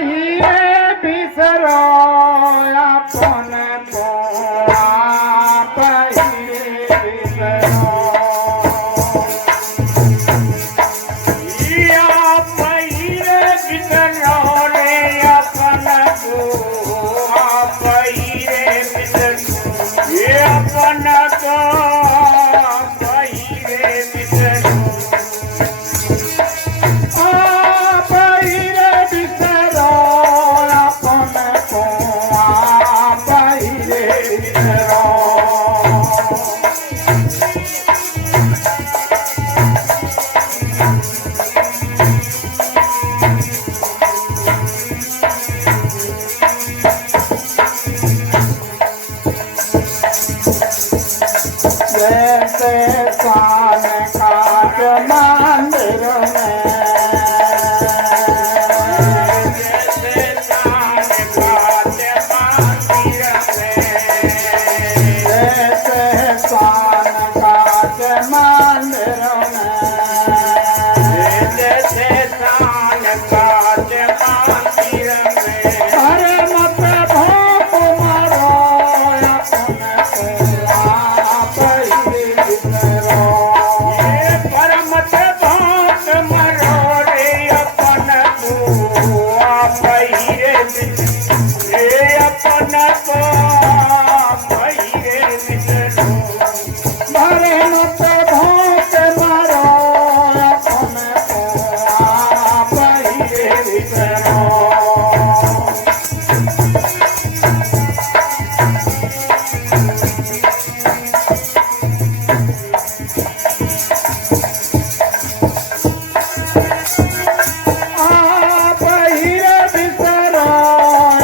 हीरे बिसरो अपन को आप हीरे बिसरो आप हीरे बिसरो रे अपन को आप हीरे बिसरो ये अपन को आप हीरे बिसरो आप हीरे बिसरो अपन को आप हीरे बिसरो जैसे स्वान काज मंदिर में जैसे शान काज मंदिर में जैसे स्वान काज मंदिर में जैसे शान काज मंदिर में अरे मत भोग मारो अपन को आप हीरे बिसरो ये परमत भात मरो रे अपन को आप हीरे बिसरो ये अपन को आप हीरे बिसरो भरे मत भोग मारो अपन को आप हीरे बिसरो आप हीरे बिसरो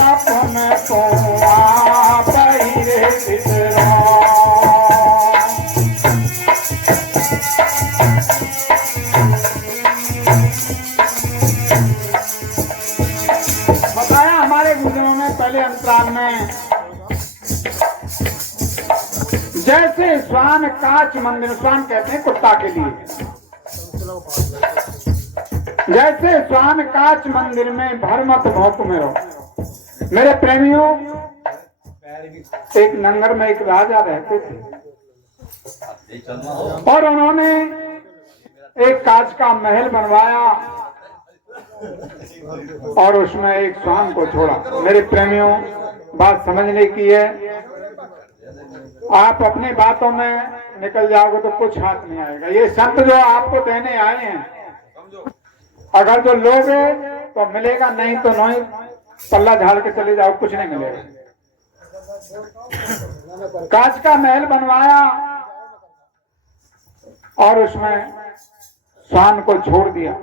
अपन को आप हीरे बिसरो बताया हमारे गुरुजनों ने पहले अंतराल में जैसे स्वान कांच मंदिर स्वान कहते हैं कुत्ता के लिए जैसे स्वान कांच मंदिर में भर मत भौक में रहो मेरे प्रेमियों एक नंगर में एक राजा रहते थे और उन्होंने एक कांच का महल बनवाया और उसमें एक स्वान को छोड़ा मेरे प्रेमियों बात समझने की है आप अपनी बातों में निकल जाओगे तो कुछ हाथ नहीं आएगा ये संत जो आपको देने आए हैं अगर जो लोगे तो मिलेगा नहीं तो नहीं पल्ला झाड़ के चले जाओ कुछ नहीं मिलेगा कांच का महल बनवाया और उसमें स्वान को छोड़ दिया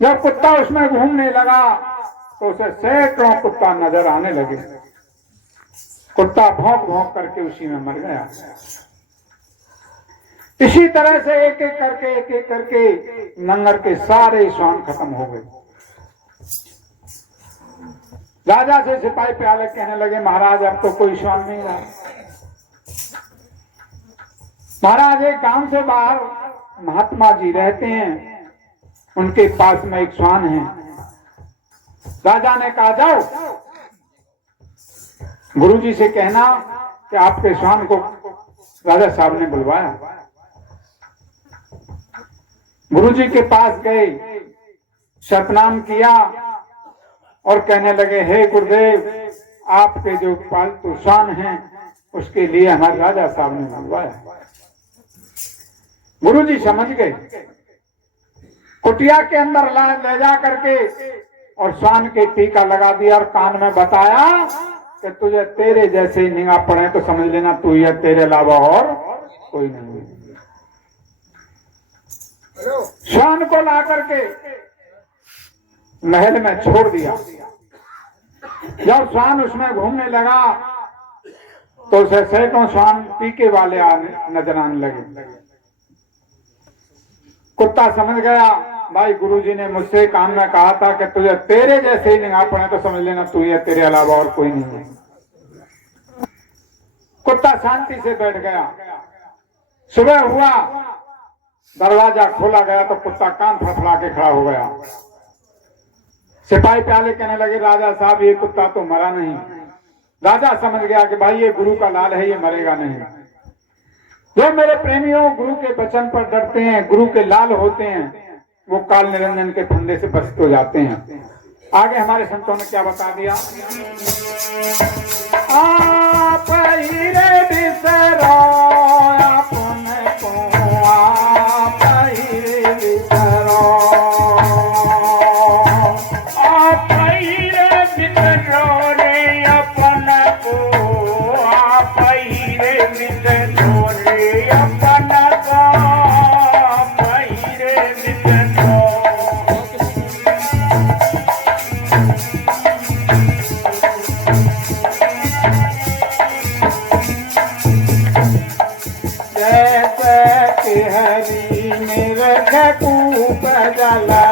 जब कुत्ता उसमें घूमने लगा तो उसे सैकड़ों कुत्ता नजर आने लगे कुत्ता भौंक भौंक करके उसी में मर गया इसी तरह से एक एक करके नंगर के सारे स्वान खत्म हो गए राजा से सिपाही प्याले कहने लगे महाराज अब तो कोई स्वान नहीं रहा महाराज एक गांव से बाहर महात्मा जी रहते हैं उनके पास में एक स्वान है राजा ने कहा जाओ गुरुजी से कहना कि आपके स्वान को राजा साहब ने बुलवाया गुरुजी के पास गए सतनाम किया और कहने लगे हे गुरुदेव आपके जो पालतू स्वान हैं उसके लिए हमारे राजा साहब ने बुलवाया गुरुजी समझ गए कुटिया के अंदर ले जा करके और स्वान के टीका लगा दिया और कान में बताया कि तुझे तेरे जैसे ही निगाह पड़े तो समझ लेना तू या तेरे अलावा और कोई नहीं स्वान को ला करके महल में छोड़ दिया जब स्वान उसमें घूमने लगा तो उसे सैकड़ों स्वान टीके वाले नजर आने लगे कुत्ता समझ गया भाई गुरुजी ने मुझसे कान में कहा था कि तुझे तेरे जैसे ही निगाह पड़े तो समझ लेना तू या तेरे अलावा और कोई नहीं है कुत्ता शांति से बैठ गया सुबह हुआ दरवाजा खोला गया तो कुत्ता कान फड़फड़ा के खड़ा हो गया सिपाही प्याले कहने लगे राजा साहब ये कुत्ता तो मरा नहीं। राजा समझ गया कि भाई ये गुरु का लाल है, ये मरेगा नहीं। जो मेरे प्रेमियों गुरु के वचन पर डरते हैं, गुरु के लाल होते हैं, वो काल निरंजन के फंदे से बचित हो जाते हैं। आगे हमारे संतों ने क्या बता दिया? आप ही रे बिसरो अपने को, आप ही रे बिसरो, आप ही रे बिसरो रे अपन को, आप ही रे बिसरो रे अपन को, आप ही रे बिसरो। जैसे कि हरि निरख कूप जला,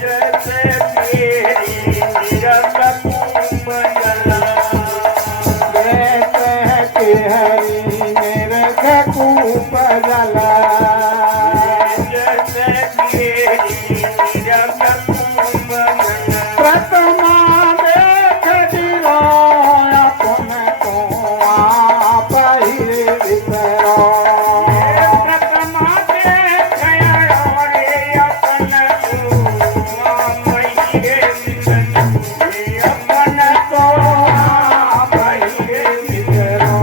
जैसे तेरी निरख कूप जला, जैसे कि हरि निरख कूप जला, जैसे तेरी निरख कूप जला। प्रथमा देख दिलो अपने को, आप ही रे बिसरो, प्रथमा देखया रे अपन को, आप ही रे बिसरो रे अपन को, आप ही रे बिसरो।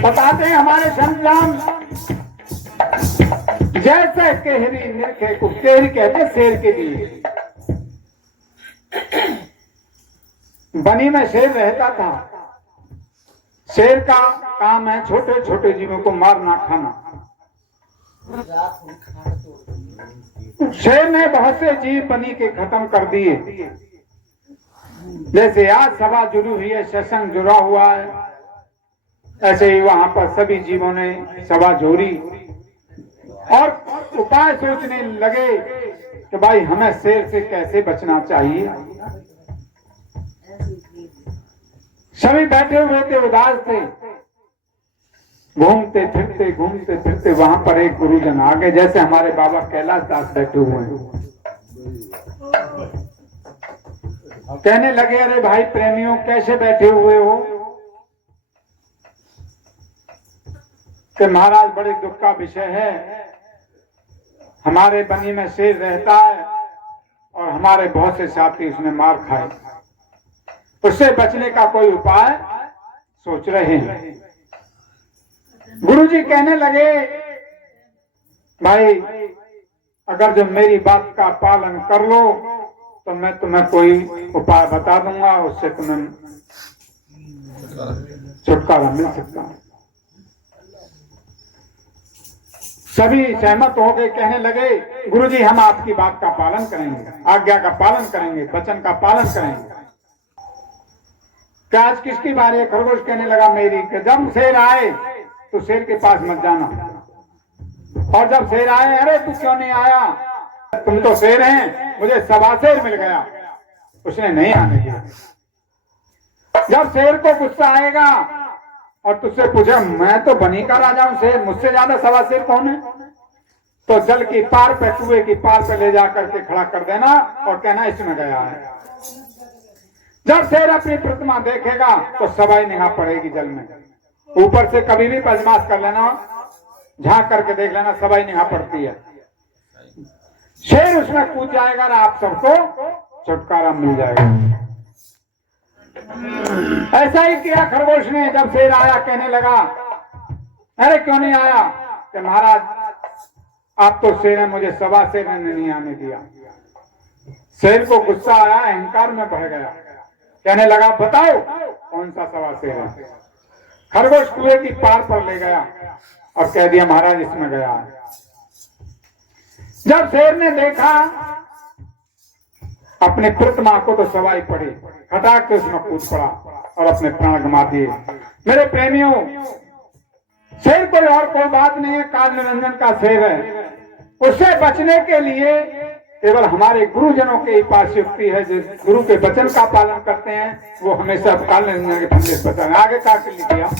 बताते हैं हमारे संग्राम, जैसे केहरी निरखे को, केहरी कहते शेर के लिए। बनी में शेर रहता था। शेर का काम है छोटे छोटे जीवों को मारना खाना। शेर ने बहुत से जीव बनी के खत्म कर दिए। जैसे आज सभा जुड़ी हुई है, सत्संग जुड़ा हुआ है, ऐसे ही वहां पर सभी जीवों ने सभा जोड़ी और उपाय सोचने लगे कि भाई हमें शेर से कैसे बचना चाहिए। सभी बैठे हुए थे, उदास थे, घूमते फिरते वहां पर एक गुरुजन आ गए। जैसे हमारे बाबा कैलाश दास बैठे हुए हैं, कहने लगे अरे भाई प्रेमियों कैसे बैठे हुए हो? कि महाराज बड़े दुख का विषय है, हमारे बनी में शेर रहता है और हमारे बहुत से साथी उसने मार खाए, उससे बचने का कोई उपाय सोच रहे हैं। गुरुजी कहने लगे भाई अगर जो मेरी बात का पालन कर लो तो मैं तुम्हें कोई उपाय बता दूंगा, उससे तुम्हें छुटकारा मिल सकता है। सभी सहमत हो गए, कहने लगे गुरुजी हम आपकी बात का पालन करेंगे, आज्ञा का पालन करेंगे, वचन का पालन करेंगे। क्या आज किसकी बारी है? खरगोश कहने लगा मेरी। कि जब शेर आए तो शेर के पास मत जाना, और जब शेर आए अरे तू क्यों नहीं आया, तुम तो शेर हैं, मुझे सवा शेर मिल गया, उसने नहीं आने दिया। जब शेर को गुस्सा आएगा और तुझसे पूछे मैं तो बनी का राजा हूं, शेर मुझसे ज्यादा सवा शेर कौन है, तो जल की पार पे, कुएं की पार पे ले जाकर के खड़ा कर देना और कहना इसमें गया है। जब शेर अपनी प्रतिमा देखेगा तो सवाई निगाह पड़ेगी जल में, ऊपर से कभी भी पजमाश कर लेना, झांक करके देख लेना, सवाई निगाह पड़ती है। शेर उसमें कूद जाएगा और आप सबको छुटकारा मिल जाएगा। ऐसा ही किया खरगोश ने। जब शेर आया कहने लगा अरे क्यों नहीं आया? कि महाराज आप तो शेर है, मुझे सवा शेर ने नहीं आने दिया। शेर को गुस्सा आया, अहंकार में बढ़ गया, कहने लगा बताओ कौन सा सवा शेर है। खरगोश कुएं की पार पर ले गया और कह दिया महाराज इसमें गया है। जब शेर ने देखा अपने प्रतिमा को तो सवाई पड़ी, खटाक के उसमें कूद पड़ा और अपने प्राण गंवा दिए। मेरे प्रेमियों शेर कोई और कोई बात नहीं है, काल निरंजन का शेर है। उससे बचने के लिए केवल हमारे गुरुजनों के ही पास युक्ति है, जो गुरु के वचन का पालन करते हैं वो हमेशा काल के फंदे से बचाएंगे। आगे का लिखिया।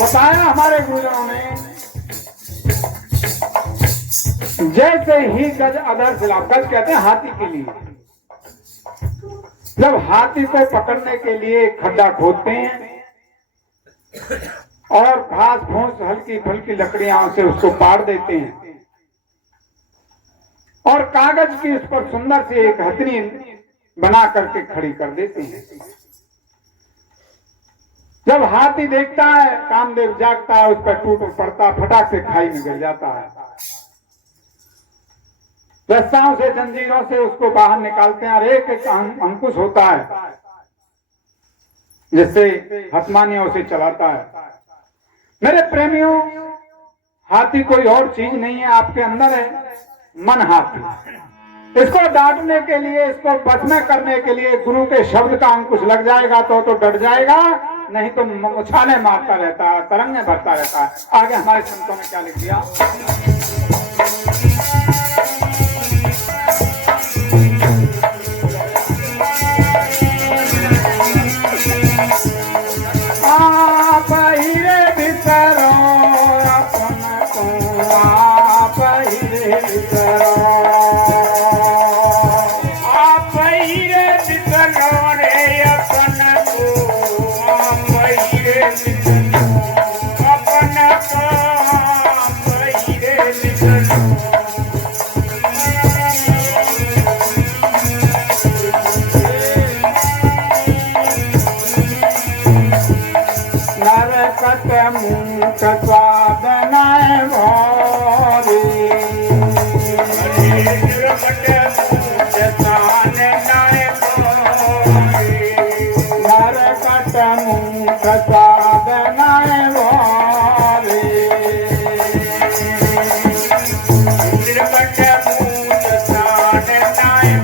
बताया हमारे गुरुजनों ने, जैसे ही गज अदर खिलाफ, गज कहते हैं हाथी के लिए। जब हाथी को पकड़ने के लिए खड्डा खोदते हैं और घास फूस हल्की फुल्की लकड़ियां से उसको पाड़ देते हैं और कागज की उस पर सुंदर से एक हथनी बना करके खड़ी कर देते हैं। जब हाथी देखता है, कामदेव जागता है, उस पर टूट पड़ता, फटाक से खाई में गिर जाता है। रस्साओं से जंजीरों से उसको बाहर निकालते हैं और एक एक अंकुश होता है जिससे हथमानियों से चलाता है। मेरे प्रेमियों, हाथी कोई और चीज नहीं है, आपके अंदर है मन हाथी। इसको डांटने के लिए, इसको बस में करने के लिए गुरु के शब्द का अंकुश लग जाएगा तो डर जाएगा, नहीं तो उछाले मारता रहता है, तरंगे भरता रहता है। आगे हमारे संतों ने क्या लिख दिया। आप हीरे बिसरो अपन को, आप हीरे बिसरो, आप हीरे बिसरो रे अपन को, आप हीरे बिसरो अपन को, आप हीरे बिसरो। नरकट मुख स्वाद नय भोरी, नरकट मुख स्वाद नय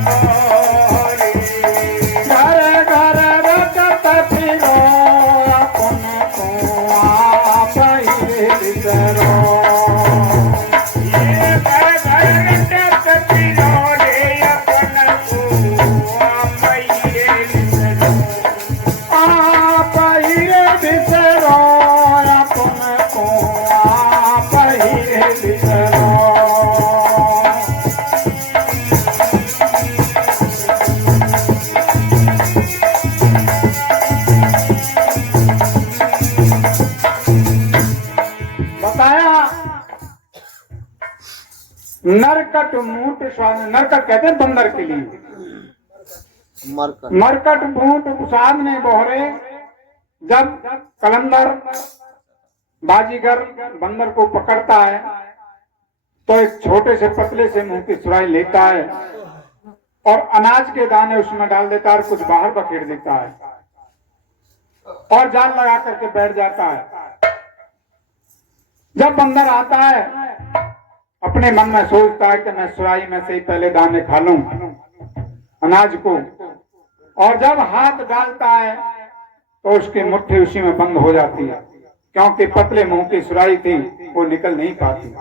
भोरी, घर घर रटत फिरो अपन को, आप हीरे बिसरो। ये घर घर रटत फिरो रे अपन को, आप हीरे बिसरो। आप हीरे बिसरो अपन को, आप हीरे बिसरो। बताया नरकट मूठ स्वाद, नरकट कहते हैं बंदर के लिए, मरकट मूठ स्वाद ने बोहरे। जब कलंदर बाजीगर बंदर को पकड़ता है तो एक छोटे से पतले से मुंह की सुराई लेता है और अनाज के दाने उसमें डाल देता है और कुछ बाहर बखेर देता है और जाल लगा करके बैठ जाता है। जब बंदर आता है अपने मन में सोचता है कि मैं सुराही में से ही पहले दाने खा लूं अनाज को, और जब हाथ डालता है तो उसकी मुट्ठी उसी में बंद हो जाती है, क्योंकि पतले मुंह की सुराही थी, वो निकल नहीं पाती।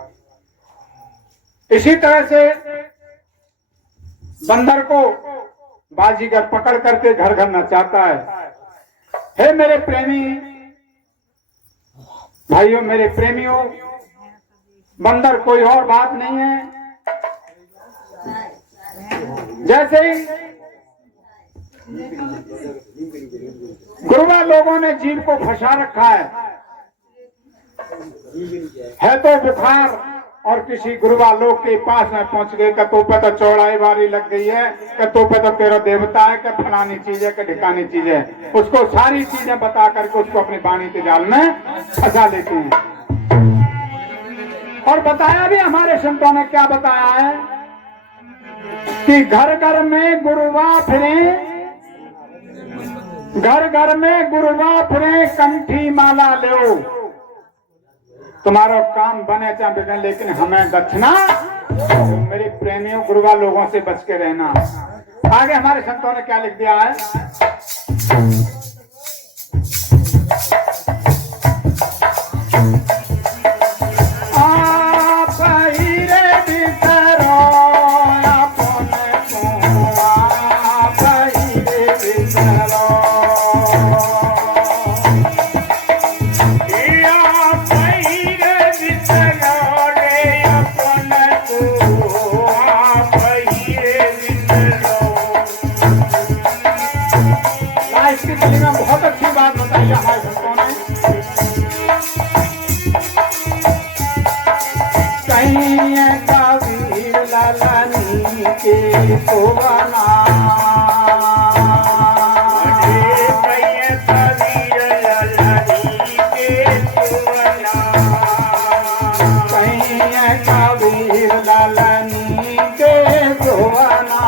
इसी तरह से बंदर को बाजीगर पकड़ करके घर घर नचाता है। हे मेरे प्रेमी भाइयों, मेरे प्रेमियों, बंदर कोई और बात नहीं है। जैसे ही गुरुवा लोगों ने जीव को फंसा रखा है तो बुखार, और किसी गुरुवा लोग के पास में पहुंच गए कि तो पे तो चौड़ाई बारी लग गई है, कि तो पे तो तेरा देवता है, कि फलानी चीज है, कि ढिकानी चीज है। उसको सारी चीजें बता करके उसको अपनी वाणी के जाल में फंसा लेते हैं। और बताया भी हमारे संतों ने क्या बताया है कि घर घर में गुरुवा फिरे, घर घर में गुरुवा फिरे, कंठी माला लो, तुम्हारा काम बने चाहे बिगड़े, लेकिन हमें दक्षिणा। तो मेरे प्रेमियों, गुरुवा लोगों से बच के रहना। आगे हमारे संतों ने क्या लिख दिया है, बहुत अच्छी बात बताई हमारे संतों ने। कहीं कबीर लालनी के सोवना, कहीं कबीर लालनी के सोवना,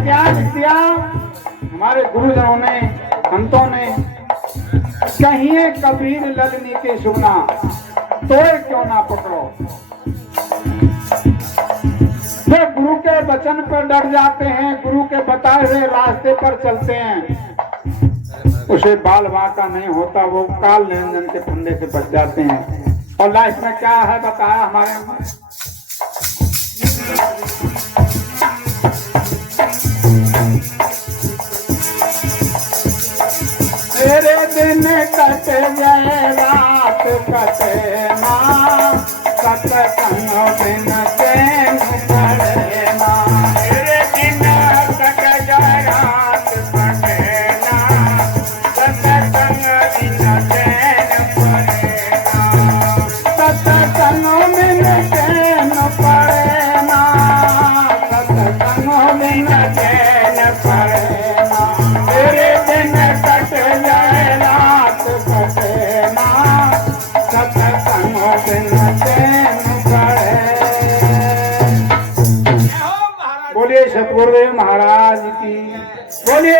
क्या लिख दिया हमारे गुरुजनों ने, संतों ने, कहिए कबीर ललनी के सुना, तोड़ क्यों ना पकड़ो। जो गुरु के वचन पर डर जाते हैं, गुरु के बताए हुए रास्ते पर चलते हैं, उसे बाल बाका नहीं होता, वो काल निरंजन के फंदे से बच जाते हैं। और लाइफ में क्या है बताया हमारे, तेरे दिन कट जाए रात कटे ना, सत्संग दिन चैन पड़े ना, तेरे दिन कट जाए रात कटे ना, सत्संग दिन चैन पड़े ना, सत्संग दिन चैन पड़े ना, सत्संग दिन चैन पड़े ना, तेरे दिन कट जाए रात कटे ना, सत्संग दिन चैन पड़े। बोलिए सतगुरुदेव महाराज की, बोलिए।